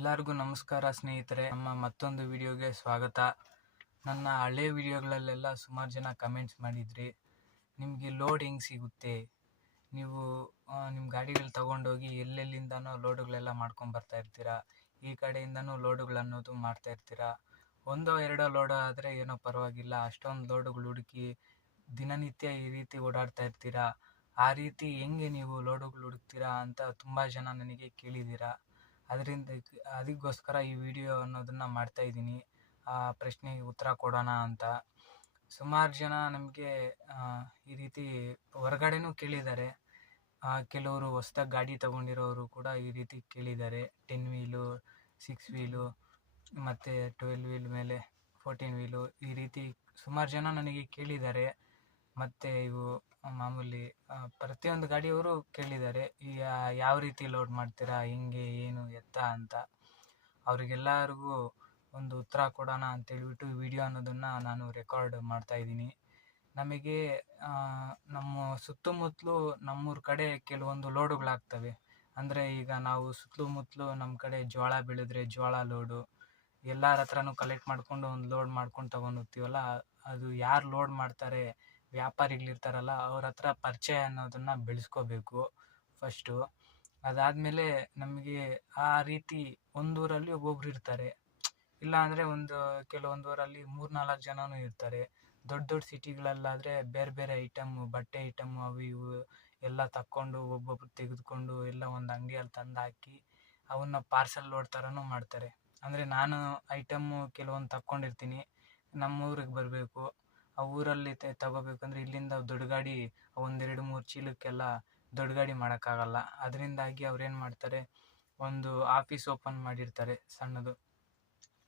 ಎಲ್ಲರಿಗೂ ನಮಸ್ಕಾರ ಸ್ನೇಹಿತರೆ. ನಮ್ಮ ಮತ್ತೊಂದು ವಿಡಿಯೋಗೆ ಸ್ವಾಗತ. ನನ್ನ ಹಳೆ ವಿಡಿಯೋಗಳಲ್ಲೆಲ್ಲ ಸುಮಾರು ಜನ ಕಮೆಂಟ್ಸ್ ಮಾಡಿದ್ರಿ, ನಿಮಗೆ ಲೋಡ್ ಹೆಂಗೆ ಸಿಗುತ್ತೆ, ನೀವು ನಿಮ್ಮ ಗಾಡಿಗಳು ತಗೊಂಡೋಗಿ ಎಲ್ಲೆಲ್ಲಿಂದನೋ ಲೋಡುಗಳೆಲ್ಲ ಮಾಡ್ಕೊಂಡು ಬರ್ತಾ ಇರ್ತೀರಾ, ಈ ಕಡೆಯಿಂದನೂ ಲೋಡುಗಳನ್ನೋದು ಮಾಡ್ತಾ ಇರ್ತೀರಾ. ಒಂದೋ ಎರಡೋ ಲೋಡು ಆದರೆ ಏನೋ ಪರವಾಗಿಲ್ಲ, ಅಷ್ಟೊಂದು ಲೋಡುಗಳು ಹುಡುಕಿ ದಿನನಿತ್ಯ ಈ ರೀತಿ ಓಡಾಡ್ತಾ ಇರ್ತೀರಾ. ಆ ರೀತಿ ಹೆಂಗೆ ನೀವು ಲೋಡುಗಳು ಹುಡುಕ್ತೀರಾ ಅಂತ ತುಂಬ ಜನ ನನಗೆ ಕೇಳಿದ್ದೀರಾ. ಅದಕ್ಕೋಸ್ಕರ ಈ ವಿಡಿಯೋ ಅನ್ನೋದನ್ನು ಮಾಡ್ತಾ ಇದ್ದೀನಿ, ಆ ಪ್ರಶ್ನೆಗೆ ಉತ್ತರ ಕೊಡೋಣ ಅಂತ. ಸುಮಾರು ಜನ ನಮಗೆ ಈ ರೀತಿ ಹೊರಗಡೆನೂ ಕೇಳಿದ್ದಾರೆ. ಕೆಲವರು ಹೊಸ್ದಾಗಿ ಗಾಡಿ ತಗೊಂಡಿರೋರು ಕೂಡ ಈ ರೀತಿ ಕೇಳಿದ್ದಾರೆ. 10 ವೀಲು, 6 ವೀಲು ಮತ್ತು 12 ವೀಲ್ ಮೇಲೆ 14 ವೀಲು, ಈ ರೀತಿ ಸುಮಾರು ಜನ ನನಗೆ ಕೇಳಿದ್ದಾರೆ. ಮತ್ತು ಇವು ಮಾಮೂಲಿ ಪ್ರತಿಯೊಂದು ಗಾಡಿಯವರು ಕೇಳಿದ್ದಾರೆ, ಯಾವ ರೀತಿ ಲೋಡ್ ಮಾಡ್ತೀರಾ, ಹೆಂಗೆ, ಏನು, ಎತ್ತ ಅಂತ. ಅವರಿಗೆಲ್ಲರಿಗೂ ಒಂದು ಉತ್ತರ ಕೊಡೋಣ ಅಂತೇಳ್ಬಿಟ್ಟು ವಿಡಿಯೋ ಅನ್ನೋದನ್ನು ನಾನು ರೆಕಾರ್ಡ್ ಮಾಡ್ತಾಯಿದ್ದೀನಿ. ನಮಗೆ ನಮ್ಮ ಸುತ್ತಮುತ್ತಲು ನಮ್ಮೂರ ಕಡೆ ಕೆಲವೊಂದು ಲೋಡುಗಳಾಗ್ತವೆ. ಅಂದರೆ ಈಗ ನಾವು ಸುತ್ತಮುತ್ತಲು ನಮ್ಮ ಕಡೆ ಜೋಳ ಬೆಳೆದ್ರೆ ಜೋಳ ಲೋಡು, ಎಲ್ಲರ ಹತ್ರನೂ ಕಲೆಕ್ಟ್ ಮಾಡಿಕೊಂಡು ಒಂದು ಲೋಡ್ ಮಾಡ್ಕೊಂಡು ತಗೊಂಡು ಹೋಗ್ತೀವಲ್ಲ, ಅದು ಯಾರು ಲೋಡ್ ಮಾಡ್ತಾರೆ, ವ್ಯಾಪಾರಿಗಳಿರ್ತಾರಲ್ಲ, ಅವ್ರ ಹತ್ರ ಪರಿಚಯ ಅನ್ನೋದನ್ನು ಬೆಳೆಸ್ಕೋಬೇಕು ಫಸ್ಟು. ಅದಾದಮೇಲೆ ನಮಗೆ ಆ ರೀತಿ ಒಂದೂರಲ್ಲಿ ಒಬ್ಬೊಬ್ರು ಇರ್ತಾರೆ, ಇಲ್ಲ ಅಂದರೆ ಕೆಲವೊಂದು ಊರಲ್ಲಿ 3-4 ಜನನೂ ಇರ್ತಾರೆ. ದೊಡ್ಡ ದೊಡ್ಡ ಸಿಟಿಗಳಲ್ಲಾದರೆ ಬೇರೆ ಬೇರೆ ಐಟಮ್ಮು, ಬಟ್ಟೆ ಐಟಮ್ಮು, ಅವು ಇವು ಎಲ್ಲ ತಕ್ಕೊಂಡು ಒಬ್ಬೊಬ್ರು ತೆಗೆದುಕೊಂಡು ಎಲ್ಲ ಒಂದು ಅಂಗಡಿಯಲ್ಲಿ ತಂದು ಹಾಕಿ ಅವನ್ನ ಪಾರ್ಸಲ್ ಲೋಡ್ ಥರನೂ ಮಾಡ್ತಾರೆ. ಅಂದರೆ ನಾನು ಐಟಮ್ಮು ಕೆಲವೊಂದು ತಕ್ಕೊಂಡಿರ್ತೀನಿ, ನಮ್ಮೂರಿಗೆ ಬರಬೇಕು, ಆ ಊರಲ್ಲಿ ತಗೋಬೇಕಂದ್ರೆ ಇಲ್ಲಿಂದ ದೊಡ್ಡ ಗಾಡಿ 1-2-3 ಚೀಲಕ್ಕೆಲ್ಲ ದೊಡ್ಡ ಗಾಡಿ ಮಾಡೋಕ್ಕಾಗಲ್ಲ. ಅದರಿಂದಾಗಿ ಅವ್ರೇನು ಮಾಡ್ತಾರೆ, ಒಂದು ಆಫೀಸ್ ಓಪನ್ ಮಾಡಿರ್ತಾರೆ ಸಣ್ಣದು.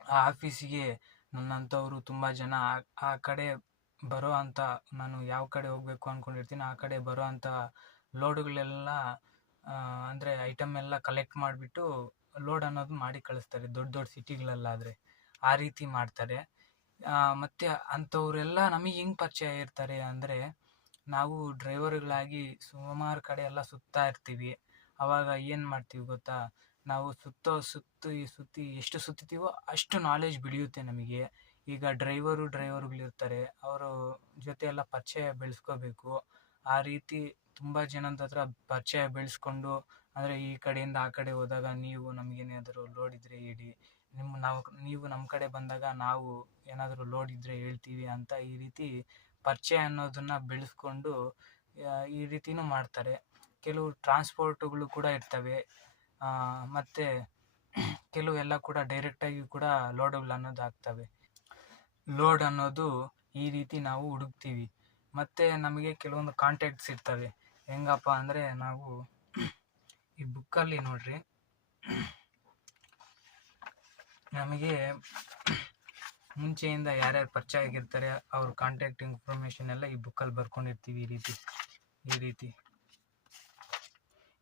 ಆ ಆಫೀಸಿಗೆ ನನ್ನಂಥವರು ತುಂಬ ಜನ ಆ ಕಡೆ ಬರೋ ಅಂಥ, ನಾನು ಯಾವ ಕಡೆ ಹೋಗಬೇಕು ಅಂದ್ಕೊಂಡಿರ್ತೀನಿ ಆ ಕಡೆ ಬರೋ ಅಂಥ ಲೋಡುಗಳೆಲ್ಲ ಅಂದರೆ ಐಟಮ್ ಎಲ್ಲ ಕಲೆಕ್ಟ್ ಮಾಡಿಬಿಟ್ಟು ಲೋಡ್ ಅನ್ನೋದು ಮಾಡಿ ಕಳಿಸ್ತಾರೆ, ದೊಡ್ಡ ದೊಡ್ಡ ಸಿಟಿಗಳಲ್ಲಾದರೆ ಆ ರೀತಿ ಮಾಡ್ತಾರೆ. ಮತ್ತು ಅಂಥವರೆಲ್ಲ ನಮಗೆ ಹೆಂಗೆ ಪರಿಚಯ ಇರ್ತಾರೆ ಅಂದರೆ, ನಾವು ಡ್ರೈವರ್ಗಳಾಗಿ ಸುಮಾರು ಕಡೆ ಎಲ್ಲ ಸುತ್ತಾ ಇರ್ತೀವಿ. ಆವಾಗ ಏನು ಮಾಡ್ತೀವಿ ಗೊತ್ತಾ, ನಾವು ಸುತ್ತಿ ಎಷ್ಟು ಸುತ್ತೀವೋ ಅಷ್ಟು ನಾಲೆಜ್ ಬೆಳೆಯುತ್ತೆ ನಮಗೆ. ಈಗ ಡ್ರೈವರ್ಗಳಿರ್ತಾರೆ, ಅವರು ಜೊತೆ ಎಲ್ಲ ಪರಿಚಯ ಬೆಳೆಸ್ಕೋಬೇಕು. ಆ ರೀತಿ ತುಂಬ ಜನದ ಹತ್ರ ಪರಿಚಯ ಬೆಳೆಸ್ಕೊಂಡು, ಅಂದರೆ ಈ ಕಡೆಯಿಂದ ಆ ಕಡೆ ಹೋದಾಗ ನೀವು ನಮಗೇನಾದರೂ ಲೋಡ್ ಇದ್ದರೆ ಹೇಳಿ, ನೀವು ನಮ್ಮ ಕಡೆ ಬಂದಾಗ ನಾವು ಏನಾದರೂ ಲೋಡ್ ಇದ್ದರೆ ಹೇಳ್ತೀವಿ ಅಂತ ಈ ರೀತಿ ಪರಿಚಯ ಅನ್ನೋದನ್ನು ಬೆಳೆಸ್ಕೊಂಡು ಈ ರೀತಿನೂ ಮಾಡ್ತಾರೆ. ಕೆಲವು ಟ್ರಾನ್ಸ್ಪೋರ್ಟುಗಳು ಕೂಡ ಇರ್ತವೆ, ಮತ್ತು ಕೆಲವೆಲ್ಲ ಕೂಡ ಡೈರೆಕ್ಟಾಗಿ ಕೂಡ ಲೋಡುಗಳು ಅನ್ನೋದು ಆಗ್ತವೆ. ಲೋಡ್ ಅನ್ನೋದು ಈ ರೀತಿ ನಾವು ಹುಡುಕ್ತೀವಿ. ಮತ್ತು ನಮಗೆ ಕೆಲವೊಂದು ಕಾಂಟ್ಯಾಕ್ಟ್ಸ್ ಇರ್ತವೆ. ಹೆಂಗಪ್ಪ ಅಂದರೆ, ನಾವು ಈ ಬುಕ್ಕಲ್ಲಿ ನೋಡ್ರಿ, ನಮಗೆ ಮುಂಚೆಯಿಂದ ಯಾರ್ಯಾರು ಪರಿಚಯ ಆಗಿರ್ತಾರೆ ಅವ್ರ ಕಾಂಟ್ಯಾಕ್ಟ್ ಇನ್ಫಾರ್ಮೇಷನ್ ಎಲ್ಲ ಈ ಬುಕ್ಕಲ್ಲಿ ಬರ್ಕೊಂಡಿರ್ತೀವಿ. ಈ ರೀತಿ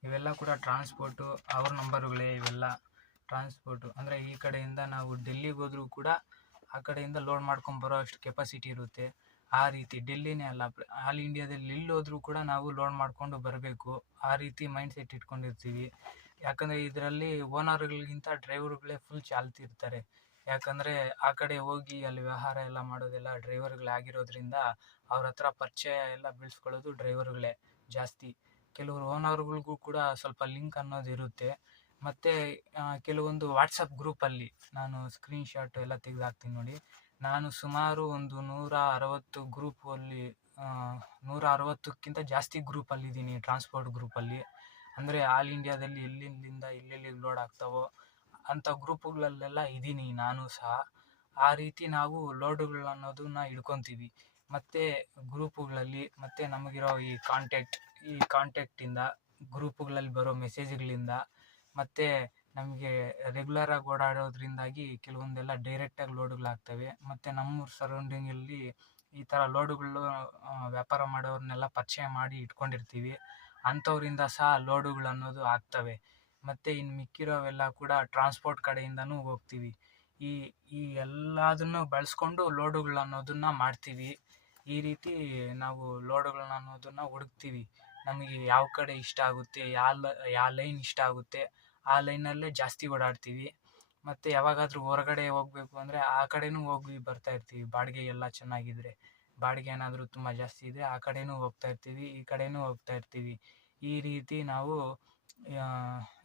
ಇವೆಲ್ಲ ಕೂಡ ಟ್ರಾನ್ಸ್ಪೋರ್ಟು, ಅವ್ರ ನಂಬರುಗಳೇ ಇವೆಲ್ಲ ಟ್ರಾನ್ಸ್ಪೋರ್ಟು. ಅಂದರೆ ಈ ಕಡೆಯಿಂದ ನಾವು ಡೆಲ್ಲಿಗೆ ಹೋದ್ರೂ ಕೂಡ ಆ ಕಡೆಯಿಂದ ಲೋಡ್ ಮಾಡ್ಕೊಂಡು ಬರೋ ಅಷ್ಟು ಕೆಪಾಸಿಟಿ ಇರುತ್ತೆ. ಆ ರೀತಿ ಡೆಲ್ಲಿನೇ ಅಲ್ಲ, ಆಲ್ ಇಂಡಿಯಾದಲ್ಲಿ ಎಲ್ಲಿ ಹೋದ್ರೂ ಕೂಡ ನಾವು ಲೋಡ್ ಮಾಡಿಕೊಂಡು ಬರಬೇಕು, ಆ ರೀತಿ ಮೈಂಡ್ ಸೆಟ್ ಇಟ್ಕೊಂಡಿರ್ತೀವಿ. ಯಾಕಂದರೆ ಇದರಲ್ಲಿ ಓನರ್ಗಳಿಗಿಂತ ಡ್ರೈವರ್ಗಳೇ ಫುಲ್ ಚಾಲ್ತಿರ್ತಾರೆ. ಯಾಕಂದರೆ ಆ ಕಡೆ ಹೋಗಿ ಅಲ್ಲಿ ವ್ಯವಹಾರ ಎಲ್ಲ ಮಾಡೋದೆಲ್ಲ ಡ್ರೈವರ್ಗಳಾಗಿರೋದ್ರಿಂದ ಅವ್ರ ಹತ್ರ ಪರಿಚಯ ಎಲ್ಲ ಬೆಳೆಸ್ಕೊಳ್ಳೋದು ಡ್ರೈವರ್ಗಳೇ ಜಾಸ್ತಿ. ಕೆಲವರು ಓನರ್ಗಳಿಗೂ ಕೂಡ ಸ್ವಲ್ಪ ಲಿಂಕ್ ಅನ್ನೋದು ಇರುತ್ತೆ. ಮತ್ತು ಕೆಲವೊಂದು ವಾಟ್ಸಪ್ ಗ್ರೂಪಲ್ಲಿ ನಾನು ಸ್ಕ್ರೀನ್ಶಾಟ್ ಎಲ್ಲ ತೆಗೆದು ಹಾಕ್ತೀನಿ ನೋಡಿ. ನಾನು ಸುಮಾರು ಒಂದು 160 ಗ್ರೂಪಲ್ಲಿ 160ಕ್ಕಿಂತ ಜಾಸ್ತಿ ಗ್ರೂಪಲ್ಲಿದ್ದೀನಿ, ಟ್ರಾನ್ಸ್ಪೋರ್ಟ್ ಗ್ರೂಪಲ್ಲಿ. ಅಂದರೆ ಆಲ್ ಇಂಡಿಯಾದಲ್ಲಿ ಎಲ್ಲಿಂದ ಎಲ್ಲೆಲ್ಲಿ ಲೋಡ್ ಆಗ್ತಾವೋ ಅಂಥ ಗ್ರೂಪುಗಳಲ್ಲೆಲ್ಲ ಇದ್ದೀನಿ ನಾನು ಸಹ. ಆ ರೀತಿ ನಾವು ಲೋಡುಗಳು ಅನ್ನೋದನ್ನ ಹಿಡ್ಕೊತೀವಿ. ಮತ್ತು ಗ್ರೂಪುಗಳಲ್ಲಿ ಮತ್ತು ನಮಗಿರೋ ಈ ಕಾಂಟ್ಯಾಕ್ಟಿಂದ, ಗ್ರೂಪುಗಳಲ್ಲಿ ಬರೋ ಮೆಸೇಜ್ಗಳಿಂದ, ಮತ್ತು ನಮಗೆ ರೆಗ್ಯುಲರಾಗಿ ಓಡಾಡೋದ್ರಿಂದಾಗಿ ಕೆಲವೊಂದೆಲ್ಲ ಡೈರೆಕ್ಟಾಗಿ ಲೋಡುಗಳಾಗ್ತವೆ. ಮತ್ತು ನಮ್ಮೂರ ಸರೌಂಡಿಂಗಲ್ಲಿ ಈ ಥರ ಲೋಡುಗಳು ವ್ಯಾಪಾರ ಮಾಡೋರನ್ನೆಲ್ಲ ಪರಿಚಯ ಮಾಡಿ ಇಟ್ಕೊಂಡಿರ್ತೀವಿ. ಅಂಥವರಿಂದ ಸಹ ಲೋಡುಗಳು ಅನ್ನೋದು ಆಗ್ತವೆ. ಮತ್ತು ಇನ್ನು ಮಿಕ್ಕಿರೋವೆಲ್ಲ ಕೂಡ ಟ್ರಾನ್ಸ್ಪೋರ್ಟ್ ಕಡೆಯಿಂದನೂ ಹೋಗ್ತೀವಿ. ಈ ಎಲ್ಲದನ್ನು ಬಳಸ್ಕೊಂಡು ಲೋಡುಗಳು ಅನ್ನೋದನ್ನು ಮಾಡ್ತೀವಿ. ಈ ರೀತಿ ನಾವು ಲೋಡುಗಳನ್ನ ಅನ್ನೋದನ್ನು ಹುಡುಕ್ತೀವಿ. ನಮಗೆ ಯಾವ ಕಡೆ ಇಷ್ಟ ಆಗುತ್ತೆ, ಯಾವ ಲೈನ್ ಇಷ್ಟ ಆಗುತ್ತೆ ಆ ಲೈನಲ್ಲೇ ಜಾಸ್ತಿ ಓಡಾಡ್ತೀವಿ. ಮತ್ತು ಯಾವಾಗಾದರೂ ಹೊರಗಡೆ ಹೋಗಬೇಕು ಅಂದರೆ ಆ ಕಡೆನೂ ಹೋಗಿ ಬರ್ತಾ ಇರ್ತೀವಿ. ಬಾಡಿಗೆ ಎಲ್ಲ ಚೆನ್ನಾಗಿದ್ರೆ, ಬಾಡಿಗೆ ಏನಾದರೂ ತುಂಬ ಜಾಸ್ತಿ ಇದ್ದರೆ ಆ ಕಡೆನೂ ಹೋಗ್ತಾ ಇರ್ತೀವಿ, ಈ ಕಡೆನೂ ಹೋಗ್ತಾ ಇರ್ತೀವಿ. ಈ ರೀತಿ ನಾವು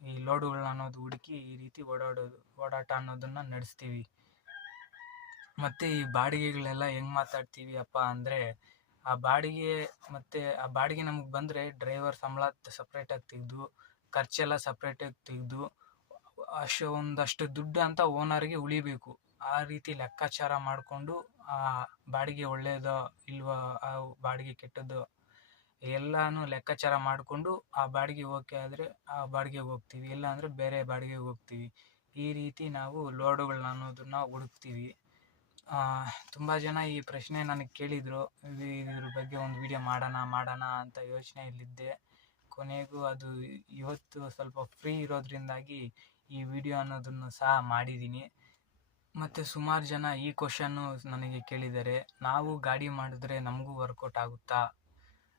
ಈ ಲೋಡುಗಳನ್ನ ಅನ್ನೋದು ಹುಡುಕಿ ಈ ರೀತಿ ಓಡಾಟ ಅನ್ನೋದನ್ನು ನಡೆಸ್ತೀವಿ. ಮತ್ತು ಈ ಬಾಡಿಗೆಗಳೆಲ್ಲ ಹೆಂಗೆ ಮಾತಾಡ್ತೀವಿ ಅಪ್ಪ ಅಂದರೆ, ಆ ಬಾಡಿಗೆ ನಮಗೆ ಬಂದರೆ ಡ್ರೈವರ್ ಸಂಬಳ ಸಪ್ರೇಟಾಗಿ ತೆಗೆದು, ಖರ್ಚೆಲ್ಲ ಸಪ್ರೇಟಾಗಿ ತೆಗೆದು, ಒಂದಷ್ಟು ದುಡ್ಡು ಅಂತ ಓನರ್ಗೆ ಉಳಿಬೇಕು. ಆ ರೀತಿ ಲೆಕ್ಕಾಚಾರ ಮಾಡಿಕೊಂಡು ಆ ಬಾಡಿಗೆ ಒಳ್ಳೆಯದೋ ಇಲ್ವೋ, ಆ ಬಾಡಿಗೆ ಕೆಟ್ಟದ್ದೋ ಎಲ್ಲನೂ ಲೆಕ್ಕಾಚಾರ ಮಾಡಿಕೊಂಡು ಆ ಬಾಡಿಗೆ ಓಕೆ ಆದರೆ ಆ ಬಾಡಿಗೆಗೆ ಹೋಗ್ತೀವಿ, ಇಲ್ಲ ಅಂದರೆ ಬೇರೆ ಬಾಡಿಗೆಗೆ ಹೋಗ್ತೀವಿ. ಈ ರೀತಿ ನಾವು ಲೋಡುಗಳನ್ನ ಅನ್ನೋದನ್ನು ಹುಡುಕ್ತೀವಿ. ತುಂಬ ಜನ ಈ ಪ್ರಶ್ನೆ ನನಗೆ ಕೇಳಿದರು, ಇದ್ರ ಬಗ್ಗೆ ಒಂದು ವಿಡಿಯೋ ಮಾಡೋಣ ಅಂತ ಯೋಚನೆಯಲ್ಲಿದ್ದೆ. ಕೊನೆಗೂ ಅದು ಇವತ್ತು ಸ್ವಲ್ಪ ಫ್ರೀ ಇರೋದ್ರಿಂದಾಗಿ ಈ ವಿಡಿಯೋ ಅನ್ನೋದನ್ನು ಸಹ ಮಾಡಿದ್ದೀನಿ. ಮತ್ತು ಸುಮಾರು ಜನ ಈ ಕ್ವಶನ್ನು ನನಗೆ ಕೇಳಿದ್ದಾರೆ, ನಾವು ಗಾಡಿ ಮಾಡಿದ್ರೆ ನಮಗೂ ವರ್ಕೌಟ್ ಆಗುತ್ತಾ,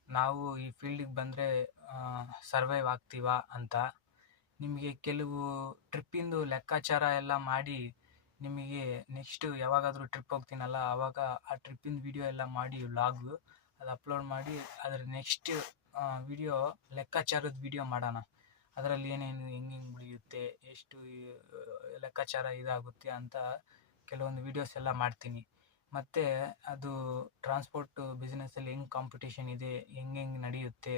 ನಾವು ಈ ಫೀಲ್ಡಿಗೆ ಬಂದರೆ ಸರ್ವೈವ್ ಆಗ್ತೀವಾ ಅಂತ. ನಿಮಗೆ ಕೆಲವು ಟ್ರಿಪ್ಪಿಂದು ಲೆಕ್ಕಾಚಾರ ಎಲ್ಲ ಮಾಡಿ ನಿಮಗೆ ನೆಕ್ಸ್ಟು ಯಾವಾಗಾದರೂ ಟ್ರಿಪ್ ಹೋಗ್ತೀನಲ್ಲ ಆವಾಗ ಆ ಟ್ರಿಪ್ಪಿಂದು ವಿಡಿಯೋ ಎಲ್ಲ ಮಾಡಿ ವ್ಲಾಗು ಅದು ಅಪ್ಲೋಡ್ ಮಾಡಿ ಅದರ ನೆಕ್ಸ್ಟ್ ವಿಡಿಯೋ ಲೆಕ್ಕಾಚಾರದ ವಿಡಿಯೋ ಮಾಡೋಣ. ಅದರಲ್ಲಿ ಏನೇನು ಹೆಂಗೆ ಉಳಿಯುತ್ತೆ, ಎಷ್ಟು ಲೆಕ್ಕಾಚಾರ ಇದಾಗುತ್ತೆ ಅಂತ ಕೆಲವೊಂದು ವೀಡಿಯೋಸ್ ಎಲ್ಲ ಮಾಡ್ತೀನಿ. ಮತ್ತು ಅದು ಟ್ರಾನ್ಸ್ಪೋರ್ಟ್ ಬಿಸ್ನೆಸ್ಸಲ್ಲಿ ಹೆಂಗೆ ಕಾಂಪಿಟೇಷನ್ ಇದೆ, ಹೆಂಗೆ ನಡೆಯುತ್ತೆ,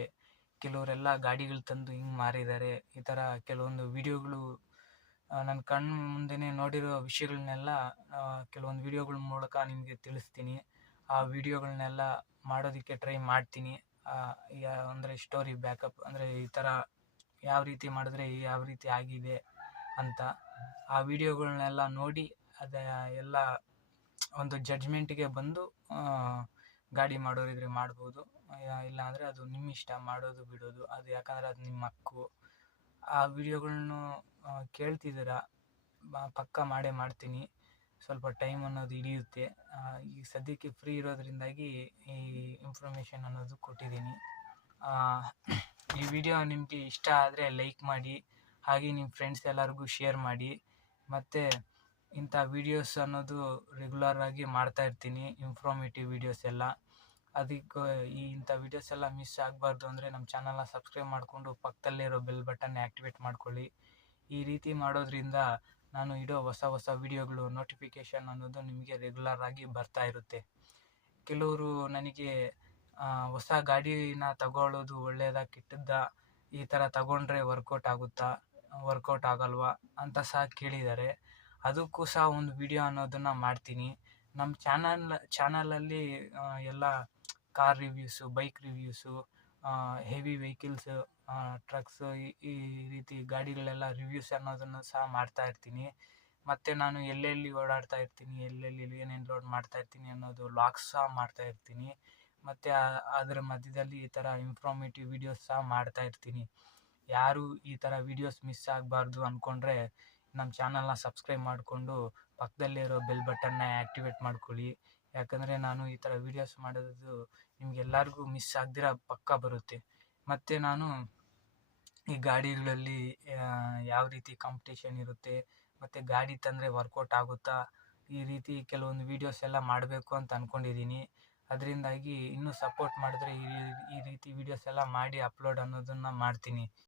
ಕೆಲವರೆಲ್ಲ ಗಾಡಿಗಳು ತಂದು ಹಿಂಗೆ ಮಾರಿದ್ದಾರೆ, ಈ ಥರ ಕೆಲವೊಂದು ವಿಡಿಯೋಗಳು ನನ್ನ ಕಣ್ಣು ಮುಂದೆನೇ ನೋಡಿರೋ ವಿಷಯಗಳನ್ನೆಲ್ಲ ಕೆಲವೊಂದು ವಿಡಿಯೋಗಳ ಮೂಲಕ ನಿಮಗೆ ತಿಳಿಸ್ತೀನಿ. ಆ ವಿಡಿಯೋಗಳನ್ನೆಲ್ಲ ಮಾಡೋದಕ್ಕೆ ಟ್ರೈ ಮಾಡ್ತೀನಿ. ಅಂದರೆ ಸ್ಟೋರಿ ಬ್ಯಾಕಪ್ ಅಂದರೆ ಈ ಥರ ಯಾವ ರೀತಿ ಮಾಡಿದ್ರೆ ಯಾವ ರೀತಿ ಆಗಿದೆ ಅಂತ ಆ ವಿಡಿಯೋಗಳನ್ನೆಲ್ಲ ನೋಡಿ ಎಲ್ಲ ಒಂದು ಜಡ್ಜ್ಮೆಂಟಿಗೆ ಬಂದು ಗಾಡಿ ಮಾಡೋರಿದ್ರೆ ಮಾಡ್ಬೋದು, ಇಲ್ಲ ಅಂದರೆ ಅದು ನಿಮ್ಮ ಇಷ್ಟ, ಮಾಡೋದು ಬಿಡೋದು ಅದು, ಯಾಕಂದರೆ ಅದು ನಿಮ್ಮ ಹಕ್ಕು. ಆ ವಿಡಿಯೋಗಳ್ನು ಕೇಳ್ತಿದ್ದೀರಾ, ಪಕ್ಕ ಮಾಡ್ತೀನಿ. ಸ್ವಲ್ಪ ಟೈಮ್ ಅನ್ನೋದು ಹಿಡಿಯುತ್ತೆ. ಈಗ ಸದ್ಯಕ್ಕೆ ಫ್ರೀ ಇರೋದ್ರಿಂದಾಗಿ ಈ ಇನ್ಫಾರ್ಮೇಷನ್ ಅನ್ನೋದು ಕೊಟ್ಟಿದ್ದೀನಿ. ಈ ವಿಡಿಯೋ ನಿಮಗೆ ಇಷ್ಟ ಆದರೆ ಲೈಕ್ ಮಾಡಿ, ಹಾಗೆ ನಿಮ್ಮ ಫ್ರೆಂಡ್ಸ್ ಎಲ್ಲರಿಗೂ ಶೇರ್ ಮಾಡಿ. ಮತ್ತು ಇಂಥ ವೀಡಿಯೋಸ್ ಅನ್ನೋದು ರೆಗ್ಯುಲರಾಗಿ ಮಾಡ್ತಾಯಿರ್ತೀನಿ, ಇನ್ಫಾರ್ಮೇಟಿವ್ ವೀಡಿಯೋಸ್ ಎಲ್ಲ. ಅದಕ್ಕೆ ಇಂಥ ವೀಡಿಯೋಸ್ ಎಲ್ಲ ಮಿಸ್ ಆಗಬಾರ್ದು ಅಂದರೆ ನಮ್ಮ ಚಾನಲ್ನ ಸಬ್ಸ್ಕ್ರೈಬ್ ಮಾಡಿಕೊಂಡು ಪಕ್ಕದಲ್ಲೇ ಇರೋ ಬೆಲ್ ಬಟನ್ನ ಆ್ಯಕ್ಟಿವೇಟ್ ಮಾಡ್ಕೊಳ್ಳಿ. ಈ ರೀತಿ ಮಾಡೋದ್ರಿಂದ ನಾನು ಇಡೋ ಹೊಸ ವೀಡಿಯೋಗಳು ನೋಟಿಫಿಕೇಷನ್ ಅನ್ನೋದು ನಿಮಗೆ ರೆಗ್ಯುಲರಾಗಿ ಬರ್ತಾ ಇರುತ್ತೆ. ಕೆಲವರು ನನಗೆ ಹೊಸ ಗಾಡಿನ ತಗೊಳ್ಳೋದು ಒಳ್ಳೆಯದಾ ಕೆಟ್ಟದ್ದಾ, ಈ ಥರ ತಗೊಂಡ್ರೆ ವರ್ಕೌಟ್ ಆಗುತ್ತಾ, ವರ್ಕೌಟ್ ಆಗಲ್ವಾ ಅಂತ ಸಹ ಕೇಳಿದ್ದಾರೆ. ಅದಕ್ಕೂ ಸಹ ಒಂದು ವಿಡಿಯೋ ಅನ್ನೋದನ್ನು ಮಾಡ್ತೀನಿ. ನಮ್ಮ ಚಾನಲಲ್ಲಿ ಎಲ್ಲ car reviews, bike reviews, heavy vehicles, trucks, ಈ ರೀತಿ ಗಾಡಿಗಳೆಲ್ಲ ರಿವ್ಯೂಸ್ ಅನ್ನೋದನ್ನು ಸಹ ಮಾಡ್ತಾಯಿರ್ತೀನಿ. ಮತ್ತು ನಾನು ಎಲ್ಲೆಲ್ಲಿ ಓಡಾಡ್ತಾ ಇರ್ತೀನಿ, ಎಲ್ಲೆಲ್ಲಿ ಏನೇನು ಲೋಡ್ ಮಾಡ್ತಾಯಿರ್ತೀನಿ ಅನ್ನೋದು ವ್ಲಾಗ್ಸ್ ಸಹ ಮಾಡ್ತಾಯಿರ್ತೀನಿ. ಮತ್ತು ಅದರ ಮಧ್ಯದಲ್ಲಿ ಈ ಥರ ಇನ್ಫಾರ್ಮೇಟಿವ್ ವೀಡಿಯೋಸ್ ಸಹ ಮಾಡ್ತಾಯಿರ್ತೀನಿ. ಯಾರು ಈ ಥರ ವೀಡಿಯೋಸ್ ಮಿಸ್ ಆಗಬಾರ್ದು ಅಂದ್ಕೊಂಡ್ರೆ ನಮ್ಮ ಚಾನಲ್ನ ಸಬ್ಸ್ಕ್ರೈಬ್ ಮಾಡಿಕೊಂಡು ಪಕ್ಕದಲ್ಲೇ ಇರೋ ಬೆಲ್ ಬಟನ್ನ ಆ್ಯಕ್ಟಿವೇಟ್ ಮಾಡ್ಕೊಳ್ಳಿ. ಯಾಕಂದರೆ ನಾನು ಈ ಥರ ವೀಡಿಯೋಸ್ ಮಾಡೋದು ನಿಮಗೆಲ್ಲರಿಗೂ ಮಿಸ್ ಆಗದಿರ ಪಕ್ಕ ಬರುತ್ತೆ. ಮತ್ತು ನಾನು ಈ ಗಾಡಿಗಳಲ್ಲಿ ಯಾವ ರೀತಿ ಕಾಂಪಿಟೇಷನ್ ಇರುತ್ತೆ, ಮತ್ತು ಗಾಡಿ ತಂದರೆ ವರ್ಕೌಟ್ ಆಗುತ್ತಾ, ಈ ರೀತಿ ಕೆಲವೊಂದು ವೀಡಿಯೋಸ್ ಎಲ್ಲ ಮಾಡಬೇಕು ಅಂತ ಅಂದ್ಕೊಂಡಿದ್ದೀನಿ. ಅದರಿಂದಾಗಿ ಇನ್ನೂ ಸಪೋರ್ಟ್ ಮಾಡಿದ್ರೆ ಈ ರೀತಿ ವೀಡಿಯೋಸ್ ಎಲ್ಲ ಮಾಡಿ ಅಪ್ಲೋಡ್ ಅನ್ನೋದನ್ನು ಮಾಡ್ತೀನಿ.